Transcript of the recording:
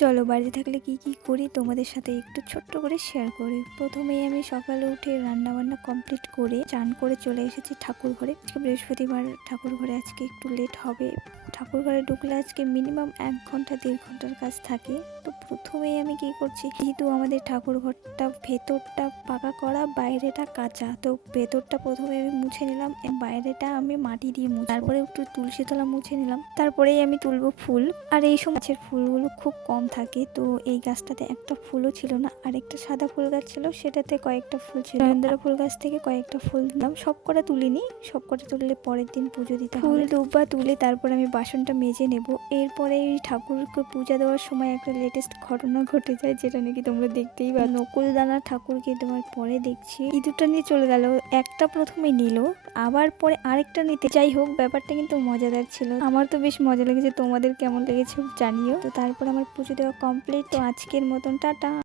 চলো বাড়িতে থাকলে কি কি করি তোমাদের সাথে একটু ছোট্ট করে শেয়ার করি। প্রথমেই আমি সকালে উঠে রান্না বান্না কমপ্লিট করে চান করে চলে এসেছি ঠাকুর ঘরে। আজকে বৃহস্পতিবার, ঠাকুর ঘরে আজকে একটু লেট হবে। ঠাকুর ঘরে ঢুকলে আজকে মিনিমাম 1-1.5 ঘন্টার কাজ থাকে। তো প্রথমেই আমি কি করছি, যেহেতু আমাদের ঠাকুর ঘরটা ভেতরটা পাকা করা, বাইরেটা কাঁচা, তো ভেতরটা প্রথমে আমি মুছে নিলাম, বাইরেটা আমি মাটি দিয়ে মুছবো। তারপরে একটু তুলসী তলা মুছে নিলাম, তারপরেই আমি তুলবো ফুল। আর এই সময় গাছের ফুলগুলো খুব কম থাকে, তো এই গাছটাতে একটা ফুলও ছিল না। আর একটা সাদা ফুল গাছ ছিল, সেটাতে কয়েকটা ফুল ছিল। নয়নতারা ফুল গাছ থেকে কয়েকটা ফুল দিলাম, সব কটা তুলিনি, সব কটা তুললে পরের দিন পুজো দিতে হবে। ফুল দুব্বা তুলে তারপর আমি বাসনটা মেজে নেব। এরপরে এই ঠাকুরকে পূজা দেওয়ার সময় একটা লেটেস্ট ঘটনা ঘটে যায়, যেটা নাকি তোমরা দেখতেই পাচ্ছ। নকুল দানা ঠাকুরকে দেওয়ার পরে দেখছি ইঁদুরটা নিয়ে চলে গেল। একটা প্রথমে নিল, আবার পরে আরেকটা নিতে, যাই হোক ব্যাপারটা কিন্তু মজাদার ছিল। আমার তো বেশ মজা লেগেছে, তোমাদের কেমন লেগেছে জানিও। তো তারপর আমার পুজো দেওয়া কমপ্লিট। তো আজকের মতন টাটা।